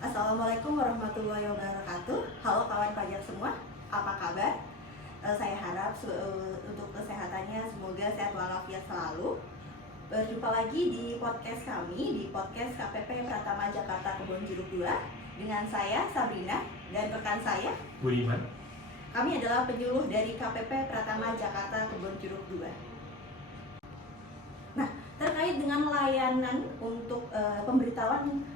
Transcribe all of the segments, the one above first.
Assalamualaikum warahmatullahi wabarakatuh. Halo kawan pajak semua, apa kabar? Saya harap untuk kesehatannya semoga sehat walafiat selalu. Berjumpa lagi di podcast kami, di podcast KPP Pratama Jakarta Kebonjeruk 2 dengan saya Sabrina dan rekan saya Budiman. Kami adalah penyuluh dari KPP Pratama Jakarta Kebonjeruk 2. Nah, terkait dengan layanan untuk pemberitahuan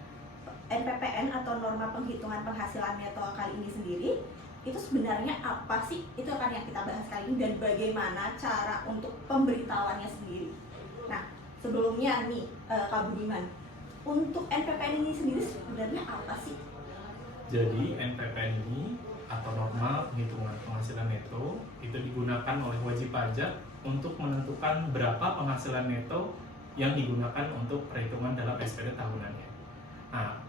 NPPN atau norma penghitungan penghasilan neto kali ini sendiri, itu sebenarnya apa sih? Itu akan yang kita bahas kali ini dan bagaimana cara untuk pemberitahuannya sendiri. Nah, sebelumnya nih Kak Budiman, untuk NPPN ini sendiri sebenarnya apa sih? Jadi NPPN ini atau norma penghitungan penghasilan neto itu digunakan oleh wajib pajak untuk menentukan berapa penghasilan neto yang digunakan untuk perhitungan dalam SPD tahunannya. Nah,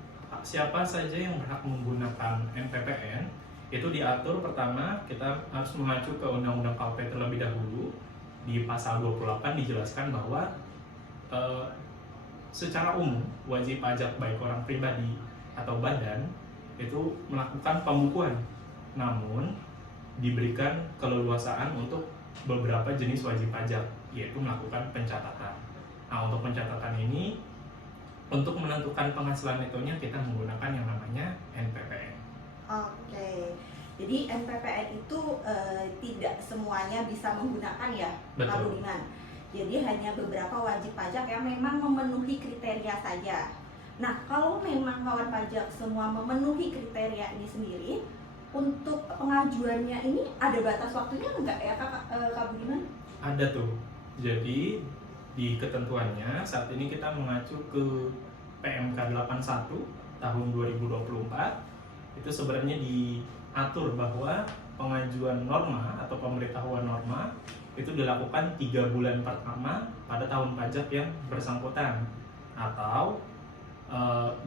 siapa saja yang berhak menggunakan NPPN itu diatur. Pertama, kita harus mengacu ke Undang-Undang KUHP terlebih dahulu. Di pasal 28 dijelaskan bahwa secara umum wajib pajak baik orang pribadi atau badan itu melakukan pembukuan, namun diberikan keleluasaan untuk beberapa jenis wajib pajak, yaitu melakukan pencatatan. Nah, untuk pencatatan ini, untuk menentukan penghasilan netonya kita menggunakan yang namanya NPPN. Oke, jadi NPPN itu tidak semuanya bisa menggunakan ya, Pak Budiman. Jadi hanya beberapa wajib pajak yang memang memenuhi kriteria saja. Nah, kalau memang kawan pajak semua memenuhi kriteria ini sendiri, untuk pengajuannya ini ada batas waktunya enggak ya Kak Budiman? Ada tuh. Jadi di ketentuannya saat ini kita mengacu ke PMK 81 tahun 2024. Itu sebenarnya diatur bahwa pengajuan norma atau pemberitahuan norma itu dilakukan 3 bulan pertama pada tahun pajak yang bersangkutan, atau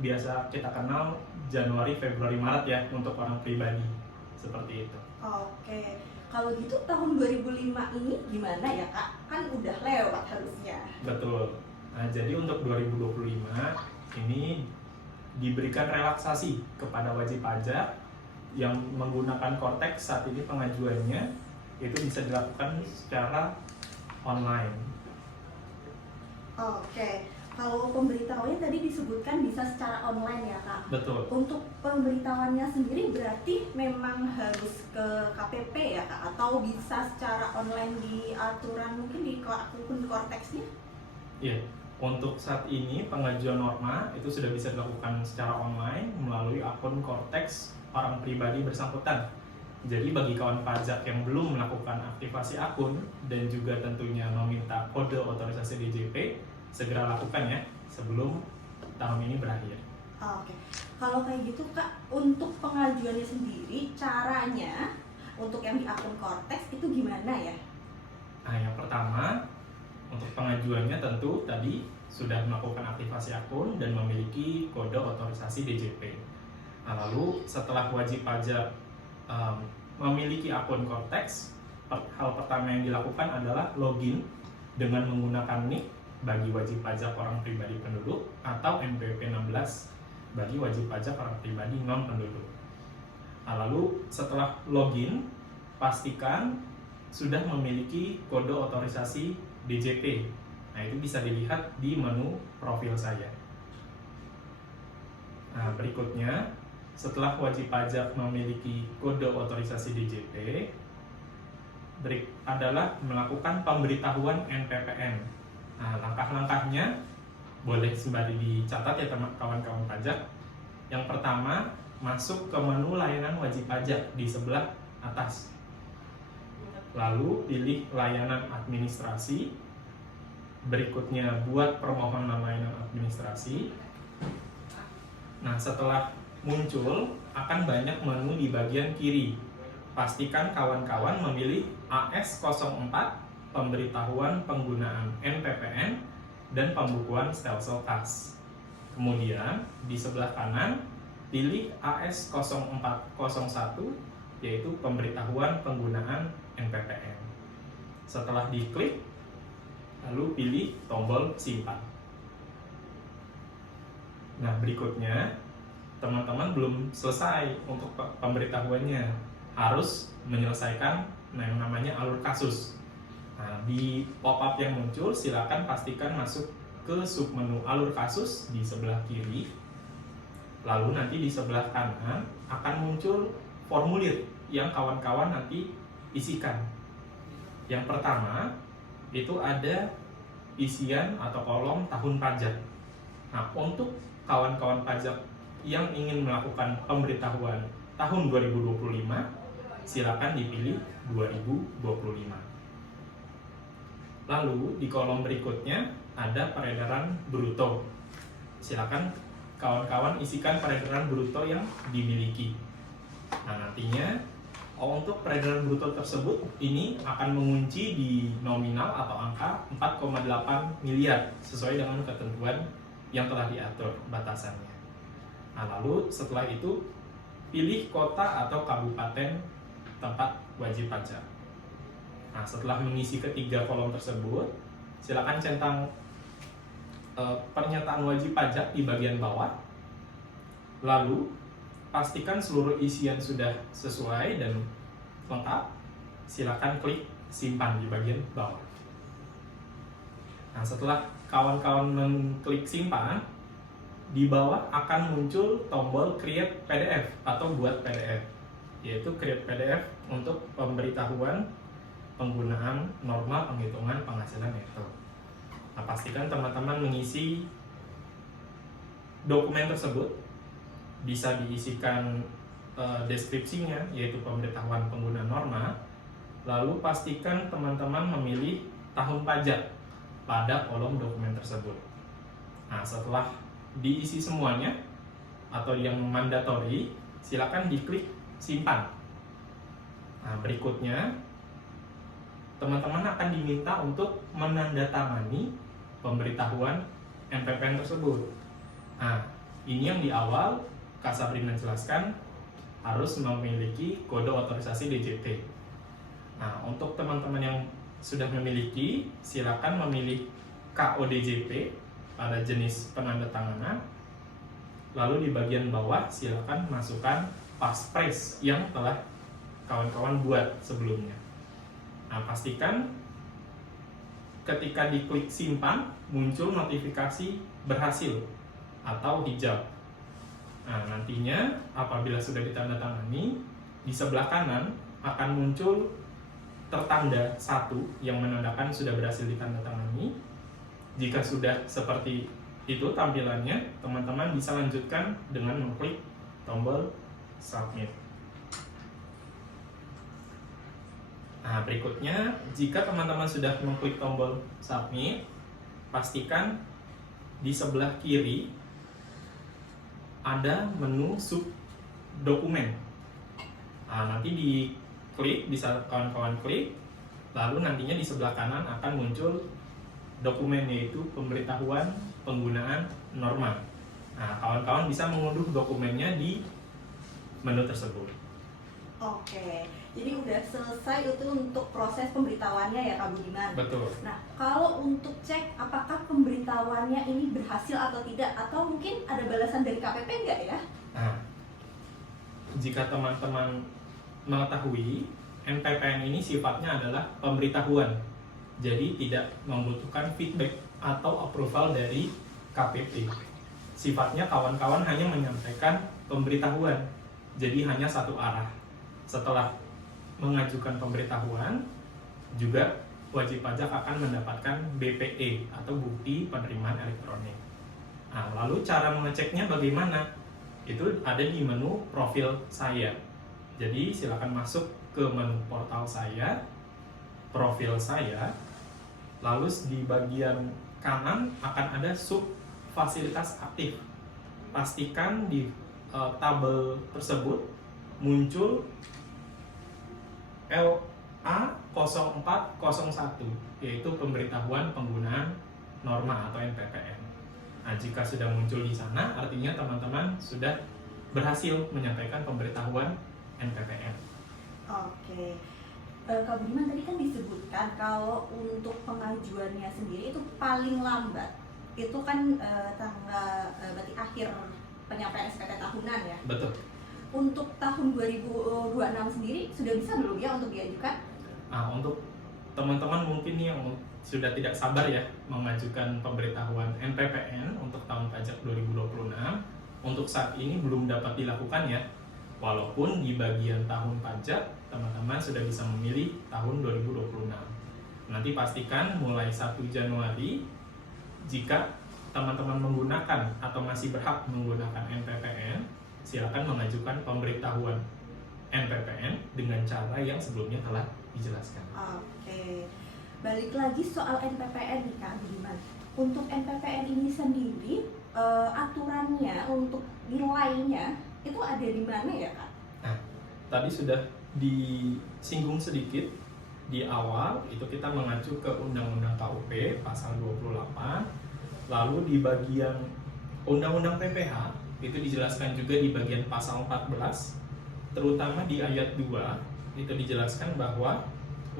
biasa kita kenal Januari, Februari, Maret ya untuk orang pribadi, seperti itu. Oke, kalau gitu tahun 2005 ini gimana ya Kak? Kan udah lewat harusnya. Betul. Nah, jadi untuk 2025 ini diberikan relaksasi kepada wajib pajak yang menggunakan Kortex. Saat ini pengajuannya itu bisa dilakukan secara online. Oke, kalau pemberitahuannya tadi disebutkan bisa secara online ya Kak? Betul. Untuk pemberitahuannya sendiri berarti memang harus ke KPP ya Kak? Atau bisa secara online di aturan mungkin di akun Korteksnya? Iya, untuk saat ini pengajuan norma itu sudah bisa dilakukan secara online melalui akun Kortex orang pribadi bersangkutan. Jadi bagi kawan pajak yang belum melakukan aktivasi akun dan juga tentunya meminta kode otorisasi DJP, segera lakukan ya sebelum tahun ini berakhir. Oke, kalau kayak gitu Kak, untuk pengajuannya sendiri caranya untuk yang di akun Kortex itu gimana ya? Nah, yang pertama untuk pengajuannya tentu tadi sudah melakukan aktivasi akun dan memiliki kode otorisasi DJP. Nah, lalu setelah wajib pajak memiliki akun Kortex, hal pertama yang dilakukan adalah login dengan menggunakan NIK bagi wajib pajak orang pribadi penduduk atau NPWP 16 bagi wajib pajak orang pribadi non penduduk. Nah, lalu setelah login, pastikan sudah memiliki kode otorisasi DJP. Nah, itu bisa dilihat di menu profil saya. Nah, berikutnya setelah wajib pajak memiliki kode otorisasi DJP, adalah melakukan pemberitahuan NPPN. Nah, langkah-langkahnya boleh sembari dicatat ya kawan-kawan pajak. Yang pertama, masuk ke menu layanan wajib pajak di sebelah atas. Lalu pilih layanan administrasi. Berikutnya buat permohonan layanan administrasi. Nah, setelah muncul akan banyak menu di bagian kiri. Pastikan kawan-kawan memilih AS04 pemberitahuan penggunaan NPPN dan pembukuan stelsel kas. Kemudian di sebelah kanan pilih AS0401 yaitu pemberitahuan penggunaan NPPN. Setelah diklik lalu pilih tombol simpan. Nah, berikutnya teman-teman belum selesai untuk pemberitahuannya, harus menyelesaikan yang namanya alur kasus. Nah, di pop-up yang muncul silakan pastikan masuk ke submenu alur kasus di sebelah kiri. Lalu nanti di sebelah kanan akan muncul formulir yang kawan-kawan nanti isikan. Yang pertama itu ada isian atau kolom tahun pajak. Nah, untuk kawan-kawan pajak yang ingin melakukan pemberitahuan tahun 2025, silakan dipilih 2025. Lalu di kolom berikutnya ada peredaran bruto. Silakan kawan-kawan isikan peredaran bruto yang dimiliki. Nah, nantinya untuk peredaran bruto tersebut ini akan mengunci di nominal atau angka 4,8 miliar sesuai dengan ketentuan yang telah diatur batasannya. Nah, lalu setelah itu pilih kota atau kabupaten tempat wajib pajak. Nah, setelah mengisi ketiga kolom tersebut, silakan centang pernyataan wajib pajak di bagian bawah. Lalu pastikan seluruh isian sudah sesuai dan lengkap. Silakan klik simpan di bagian bawah. Nah, setelah kawan-kawan mengklik simpan, di bawah akan muncul tombol create PDF atau buat PDF, yaitu create PDF untuk pemberitahuan penggunaan norma penghitungan penghasilan neto. Nah, pastikan teman-teman mengisi dokumen tersebut, bisa diisikan deskripsinya, yaitu pemberitahuan penggunaan norma. Lalu pastikan teman-teman memilih tahun pajak pada kolom dokumen tersebut. Nah, setelah diisi semuanya atau yang mandatori, silakan diklik simpan. Nah, berikutnya teman-teman akan diminta untuk menandatangani pemberitahuan NPPN tersebut. Nah, ini yang di awal Kak Sabrina jelaskan harus memiliki kode otorisasi DJP. Nah, untuk teman-teman yang sudah memiliki, silakan memilih KODJP pada jenis penandatanganan. Lalu di bagian bawah silakan masukkan passphrase yang telah kawan-kawan buat sebelumnya. Nah, pastikan ketika diklik simpan muncul notifikasi berhasil atau hijau. Nah, nantinya apabila sudah ditandatangani, di sebelah kanan akan muncul tertanda 1 yang menandakan sudah berhasil ditandatangani. Jika sudah seperti itu tampilannya, teman-teman bisa lanjutkan dengan mengklik tombol submit. Nah, berikutnya, jika teman-teman sudah mengklik tombol submit, pastikan di sebelah kiri ada menu sub dokumen. Nah, nanti diklik, bisa kawan-kawan klik, lalu nantinya di sebelah kanan akan muncul dokumen, yaitu pemberitahuan penggunaan norma. Nah, kawan-kawan bisa mengunduh dokumennya di menu tersebut. Oke, jadi udah selesai itu untuk proses pemberitahuannya ya Kak Budiman? Betul. Nah, kalau untuk cek apakah pemberitahuannya ini berhasil atau tidak, atau mungkin ada balasan dari KPP enggak ya? Nah, jika teman-teman mengetahui, NPPN ini sifatnya adalah pemberitahuan, jadi tidak membutuhkan feedback atau approval dari KPP. Sifatnya kawan-kawan hanya menyampaikan pemberitahuan, jadi hanya satu arah. Setelah mengajukan pemberitahuan, juga wajib pajak akan mendapatkan BPE atau bukti penerimaan elektronik. Nah, lalu cara mengeceknya bagaimana? Itu ada di menu profil saya. Jadi silakan masuk ke menu portal saya, profil saya, lalu di bagian kanan akan ada sub fasilitas aktif. Pastikan di tabel tersebut muncul LA0401, yaitu pemberitahuan penggunaan norma atau NPPN. Nah, jika sudah muncul di sana, artinya teman-teman sudah berhasil menyampaikan pemberitahuan NPPN. Oke, Kak Budiman tadi kan disebutkan kalau untuk pengajuannya sendiri itu paling lambat itu kan tanggal berarti akhir penyampaian SPT tahunan ya. Betul. Untuk tahun 2026 sendiri sudah bisa belum ya untuk diajukan? Nah, untuk teman-teman mungkin nih yang sudah tidak sabar ya mengajukan pemberitahuan NPPN untuk tahun pajak 2026, untuk saat ini belum dapat dilakukan ya. Walaupun di bagian tahun pajak teman-teman sudah bisa memilih tahun 2026. Nanti pastikan mulai 1 Januari jika teman-teman menggunakan atau masih berhak menggunakan NPPN, silakan mengajukan pemberitahuan NPPN dengan cara yang sebelumnya telah dijelaskan. Oke, balik lagi soal NPPN nih Kak Budiman. Untuk NPPN ini sendiri aturannya untuk nilainya itu ada di mana ya Kak? Nah, tadi sudah disinggung sedikit di awal, itu kita mengacu ke Undang-Undang KUP pasal 28. Lalu di bagian Undang-Undang PPH itu dijelaskan juga di bagian pasal 14, terutama di ayat 2 itu dijelaskan bahwa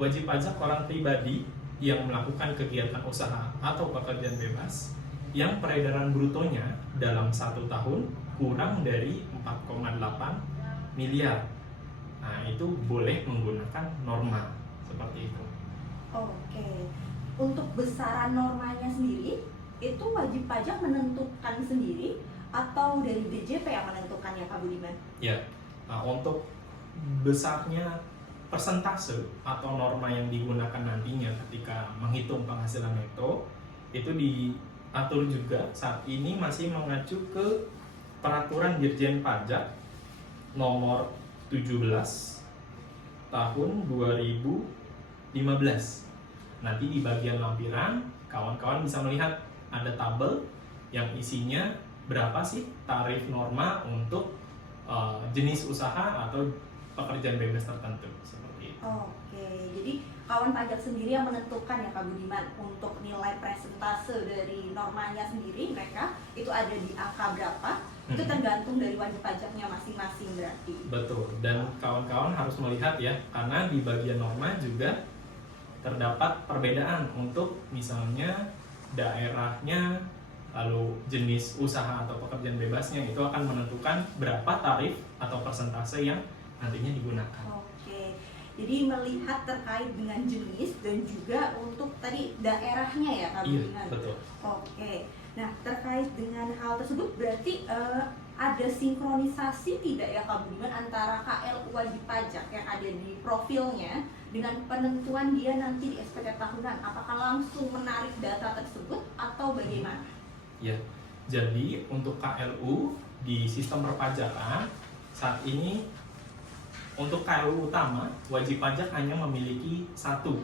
wajib pajak orang pribadi yang melakukan kegiatan usaha atau pekerjaan bebas yang peredaran brutonya dalam 1 tahun kurang dari 4,8 miliar. Nah, itu boleh menggunakan norma seperti itu. Oke, untuk besaran normanya sendiri itu wajib pajak menentukan sendiri atau dari DJP yang menentukannya Pak Budiman? Ya, nah, untuk besarnya persentase atau norma yang digunakan nantinya ketika menghitung penghasilan neto itu diatur juga saat ini masih mengacu ke Peraturan Dirjen Pajak nomor 17 tahun 2015. Nanti di bagian lampiran kawan-kawan bisa melihat ada tabel yang isinya berapa sih tarif norma untuk jenis usaha atau pekerjaan bebas tertentu seperti itu. Oke, jadi kawan pajak sendiri yang menentukan ya Pak Budiman untuk nilai presentase dari normanya sendiri, mereka itu ada di angka berapa, itu tergantung dari wajib pajaknya masing-masing berarti. Betul, dan kawan-kawan harus melihat ya, karena di bagian norma juga terdapat perbedaan untuk misalnya daerahnya, lalu jenis usaha atau pekerjaan bebasnya itu akan menentukan berapa tarif atau persentase yang nantinya digunakan. Oke, jadi melihat terkait dengan jenis dan juga untuk tadi daerahnya ya Kak Budiman? Iya, betul. Oke, nah terkait dengan hal tersebut berarti ada sinkronisasi tidak ya Kak Budiman antara KLU wajib pajak yang ada di profilnya dengan penentuan dia nanti di SPT tahunan? Apakah langsung menarik data tersebut atau bagaimana? Ya, jadi untuk KLU di sistem perpajakan saat ini untuk KLU utama wajib pajak hanya memiliki satu.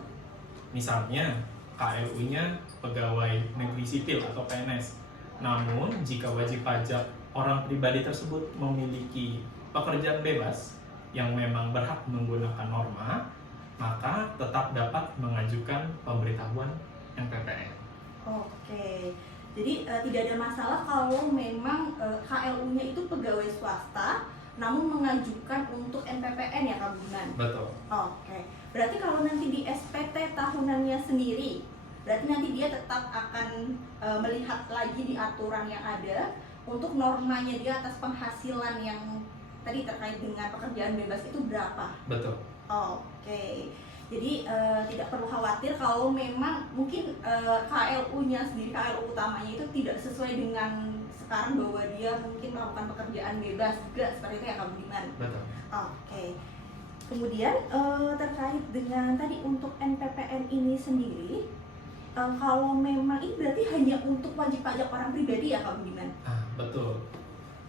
Misalnya KLU-nya pegawai negeri sipil atau PNS. Namun jika wajib pajak orang pribadi tersebut memiliki pekerjaan bebas yang memang berhak menggunakan norma, maka tetap dapat mengajukan pemberitahuan NPPN. Oke, jadi tidak ada masalah kalau memang KLU-nya itu pegawai swasta, namun mengajukan untuk NPPN ya Kak Budiman? Betul. Oke, berarti kalau nanti di SPT tahunannya sendiri, berarti nanti dia tetap akan melihat lagi di aturan yang ada untuk normanya dia atas penghasilan yang tadi terkait dengan pekerjaan bebas itu berapa? Betul. Oke, jadi tidak perlu khawatir kalau memang mungkin KLU-nya sendiri, KLU utamanya itu tidak sesuai dengan sekarang bahwa dia mungkin melakukan pekerjaan bebas juga seperti itu ya Kak Budiman? Betul. Oke, kemudian terkait dengan tadi untuk NPPN ini sendiri, kalau memang ini berarti hanya untuk wajib pajak orang pribadi ya Kak Budiman? Betul.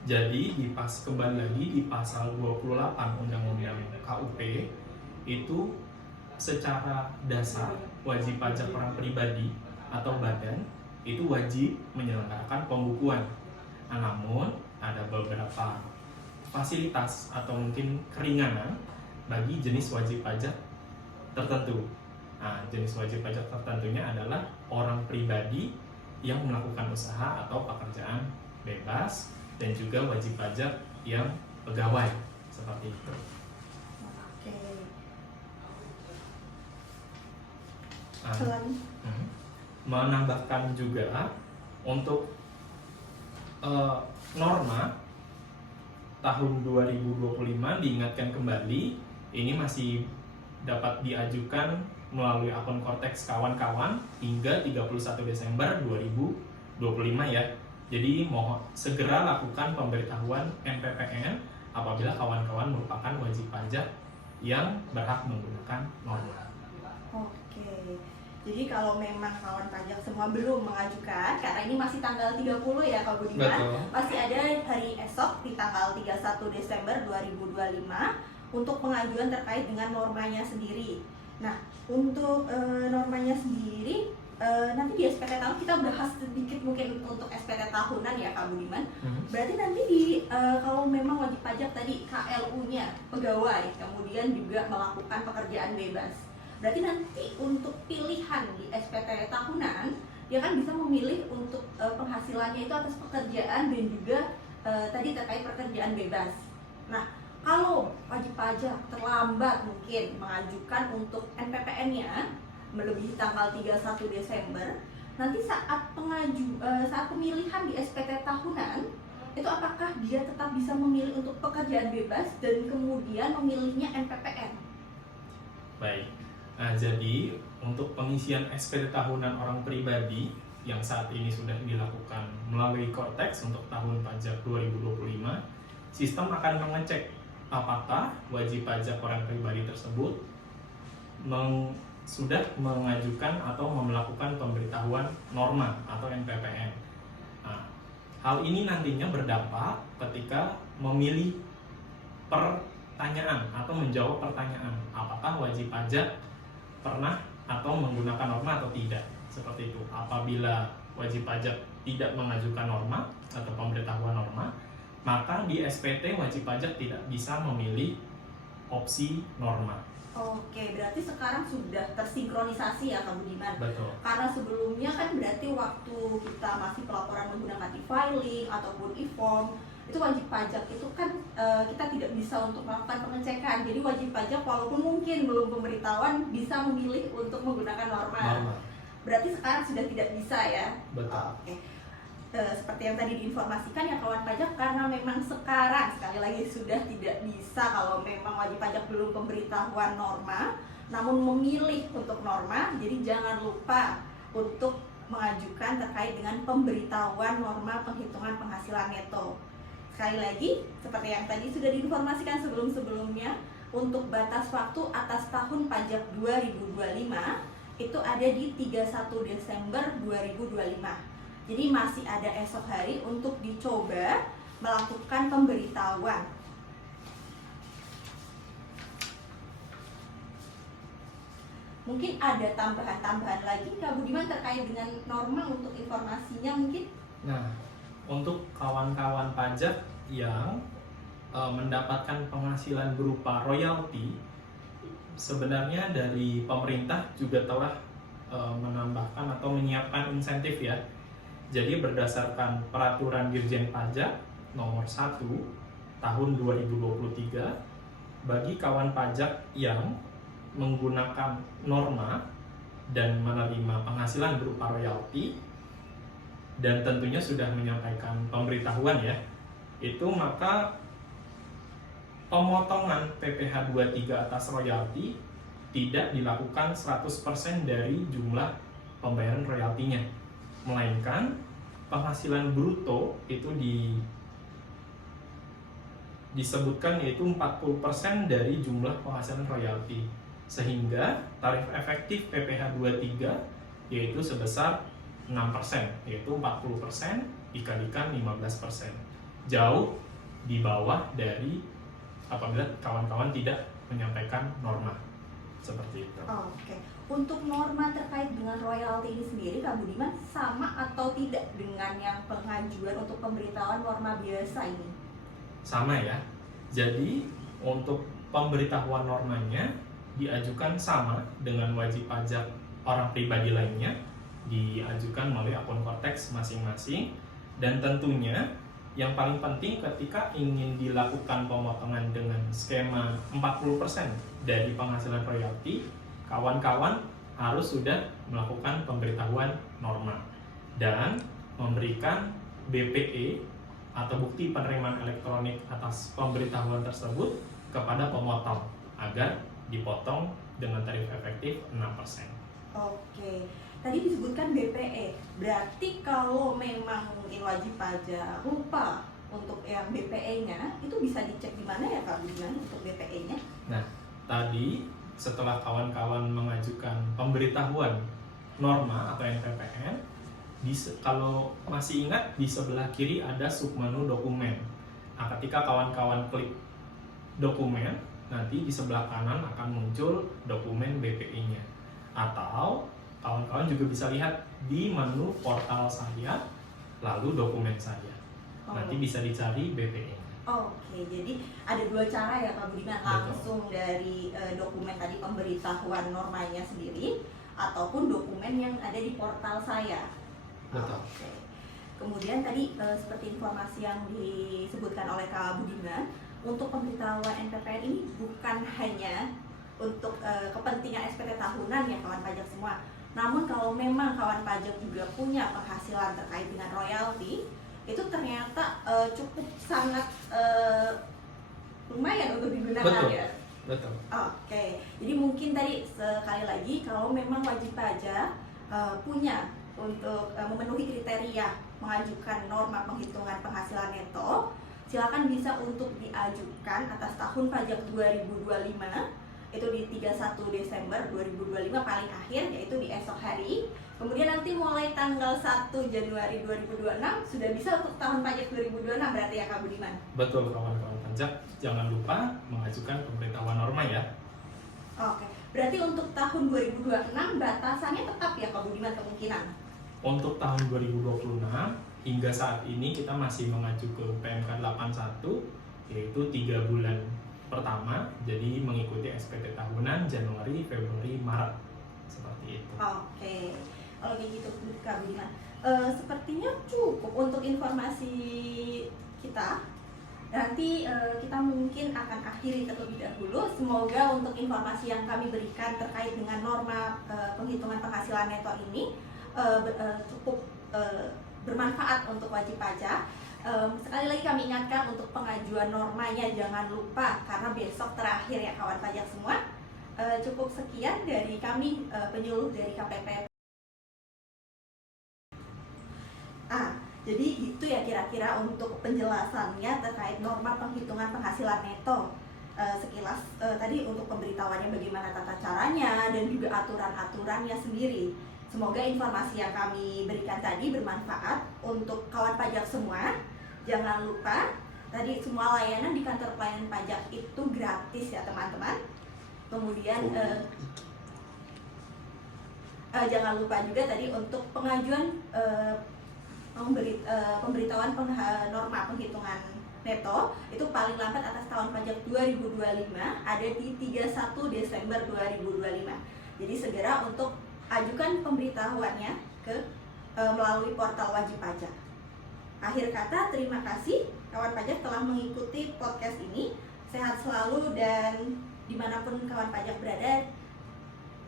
Jadi kembali lagi di pasal 28 Undang-Undang KUP itu secara dasar wajib pajak orang pribadi atau badan itu wajib menyelenggarakan pembukuan. Namun ada beberapa fasilitas atau mungkin keringanan bagi jenis wajib pajak tertentu. Nah, jenis wajib pajak tertentunya adalah orang pribadi yang melakukan usaha atau pekerjaan bebas dan juga wajib pajak yang pegawai seperti itu. Oke. Menambahkan juga Untuk norma tahun 2025 diingatkan kembali, ini masih dapat diajukan melalui akun Cortex kawan-kawan hingga 31 Desember 2025 ya. Jadi mohon segera lakukan pemberitahuan NPPN apabila kawan-kawan merupakan wajib pajak yang berhak menggunakan norma. Oke. Jadi kalau memang kawan pajak semua belum mengajukan, karena ini masih tanggal 30 ya Kak Budiman, Betul. masih ada hari esok di tanggal 31 Desember 2025 untuk pengajuan terkait dengan normanya sendiri. Nah, untuk normanya sendiri, nanti di SPT tahun kita bahas sedikit mungkin untuk SPT tahunan ya Kak Budiman. Berarti nanti kalau memang wajib pajak tadi KLU-nya pegawai, kemudian juga melakukan pekerjaan bebas. Berarti nanti untuk pilihan di SPT tahunan, dia kan bisa memilih untuk penghasilannya itu atas pekerjaan dan juga tadi terkait pekerjaan bebas. Nah, kalau wajib pajak terlambat mungkin mengajukan untuk NPPN-nya melebihi tanggal 31 Desember, nanti saat saat pemilihan di SPT tahunan, itu apakah dia tetap bisa memilih untuk pekerjaan bebas dan kemudian memilihnya NPPN? Baik. Nah, jadi untuk pengisian SPT tahunan orang pribadi yang saat ini sudah dilakukan melalui Cortex untuk tahun pajak 2025, sistem akan mengecek apakah wajib pajak orang pribadi tersebut sudah mengajukan atau melakukan pemberitahuan norma atau NPPN. Nah, hal ini nantinya berdampak ketika memilih pertanyaan atau menjawab pertanyaan apakah wajib pajak pernah atau menggunakan norma atau tidak, seperti itu. Apabila wajib pajak tidak mengajukan norma atau pemberitahuan norma, maka di SPT wajib pajak tidak bisa memilih opsi norma. Oke, berarti sekarang sudah tersinkronisasi ya Kak Budiman. Betul. Karena sebelumnya kan berarti waktu kita masih pelaporan menggunakan e-filing ataupun e-form, itu wajib pajak itu kan kita tidak bisa untuk melakukan pengecekan. Jadi wajib pajak walaupun mungkin belum pemberitahuan bisa memilih untuk menggunakan norma. Berarti sekarang sudah tidak bisa ya. Betul. Oke. Seperti yang tadi diinformasikan ya kawan pajak, karena memang sekarang sekali lagi sudah tidak bisa kalau memang wajib pajak belum pemberitahuan norma namun memilih untuk norma, jadi jangan lupa untuk mengajukan terkait dengan pemberitahuan norma penghitungan penghasilan neto. Sekali lagi, seperti yang tadi sudah diinformasikan sebelum-sebelumnya, untuk batas waktu atas tahun pajak 2025 itu ada di 31 Desember 2025. Jadi masih ada esok hari untuk dicoba melakukan pemberitahuan. Mungkin ada tambahan-tambahan lagi Kak Budiman terkait dengan norma untuk informasinya mungkin? Nah, untuk kawan-kawan pajak yang mendapatkan penghasilan berupa royalti, sebenarnya dari pemerintah juga telah menambahkan atau menyiapkan insentif ya. Jadi berdasarkan peraturan Dirjen Pajak nomor 1 tahun 2023, bagi kawan pajak yang menggunakan norma dan menerima penghasilan berupa royalti dan tentunya sudah menyampaikan pemberitahuan ya, itu maka pemotongan PPh 23 atas royalti tidak dilakukan 100% dari jumlah pembayaran royaltinya, melainkan penghasilan bruto itu disebutkan yaitu 40% dari jumlah penghasilan royalti, sehingga tarif efektif PPh 23 yaitu sebesar 6%, yaitu 40% dikalikan 15%, jauh di bawah dari apabila kawan-kawan tidak menyampaikan norma seperti itu. Oke. Untuk norma terkait dengan royalti ini sendiri Kak Budiman sama atau tidak dengan yang pengajuan untuk pemberitahuan norma biasa ini? Sama ya. Jadi untuk pemberitahuan normanya diajukan sama dengan wajib pajak orang pribadi lainnya, diajukan melalui akun Cortex masing-masing. Dan tentunya yang paling penting ketika ingin dilakukan pemotongan dengan skema 40% dari penghasilan royalti, kawan-kawan harus sudah melakukan pemberitahuan norma. Dan memberikan BPE atau bukti penerimaan elektronik atas pemberitahuan tersebut kepada pemotong agar dipotong dengan tarif efektif 6%. Oke, tadi disebutkan BPE, berarti kalau memang mungkin wajib pajak lupa untuk yang BPE-nya, itu bisa dicek di mana ya Kak Budiman untuk BPE-nya? Nah, tadi setelah kawan-kawan mengajukan pemberitahuan norma atau NPPN, kalau masih ingat di sebelah kiri ada submenu dokumen. Nah, ketika kawan-kawan klik dokumen, nanti di sebelah kanan akan muncul dokumen BPI-nya. Atau kawan-kawan juga bisa lihat di menu portal saya, lalu dokumen saya. Nanti bisa dicari BPI-nya. Oke, jadi ada dua cara ya Pak Budiman, langsung dari dokumen tadi pemberitahuan normanya sendiri, ataupun dokumen yang ada di portal saya. Betul. Oke. Kemudian tadi seperti informasi yang disebutkan oleh Kak Budiman, untuk pemberitahuan NPPN ini bukan hanya untuk kepentingan SPT tahunan ya kawan pajak semua. Namun kalau memang kawan pajak juga punya penghasilan terkait dengan royalti, itu ternyata cukup sangat lumayan untuk digunakan. Betul. Ya. Betul. Oke. Jadi mungkin tadi sekali lagi kalau memang wajib pajak punya untuk memenuhi kriteria mengajukan norma penghitungan penghasilan neto, silakan bisa untuk diajukan atas tahun pajak 2025 itu di 31 Desember 2025 paling akhir, yaitu di esok hari. Kemudian nanti mulai tanggal 1 Januari 2026 sudah bisa untuk tahun pajak 2026 berarti ya Kak Budiman? Betul kawan-kawan pajak, jangan lupa mengajukan pemberitahuan norma ya. Oke, berarti untuk tahun 2026 batasannya tetap ya Kak Budiman kemungkinan? Untuk tahun 2026 hingga saat ini kita masih mengacu ke PMK 81, yaitu 3 bulan pertama, jadi mengikuti SPT tahunan Januari, Februari, Maret seperti itu. Oke, kalau kayak gitu Kak Budiman, sepertinya cukup untuk informasi kita. Nanti kita mungkin akan akhiri terlebih dahulu. Semoga untuk informasi yang kami berikan terkait dengan norma penghitungan penghasilan neto ini cukup bermanfaat untuk wajib pajak. Sekali lagi kami ingatkan untuk pengajuan normanya jangan lupa karena besok terakhir ya kawan pajak semua. Cukup sekian dari kami penyuluh dari KPP. Jadi itu ya kira-kira untuk penjelasannya terkait norma penghitungan penghasilan neto. Sekilas tadi untuk pemberitahuannya bagaimana tata caranya dan juga aturan-aturannya sendiri. Semoga informasi yang kami berikan tadi bermanfaat untuk kawan pajak semua. Jangan lupa tadi semua layanan di kantor pelayanan pajak itu gratis ya teman-teman. Kemudian jangan lupa juga tadi untuk pengajuan pemberitahuan norma penghitungan neto itu paling lambat atas tahun pajak 2025 ada di 31 Desember 2025. Jadi segera untuk ajukan pemberitahuannya ke melalui portal wajib pajak. Akhir kata, terima kasih kawan pajak telah mengikuti podcast ini. Sehat selalu dan dimanapun kawan pajak berada.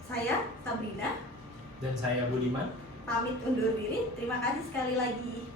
Saya Sabrina dan saya Budiman pamit undur diri. Terima kasih sekali lagi.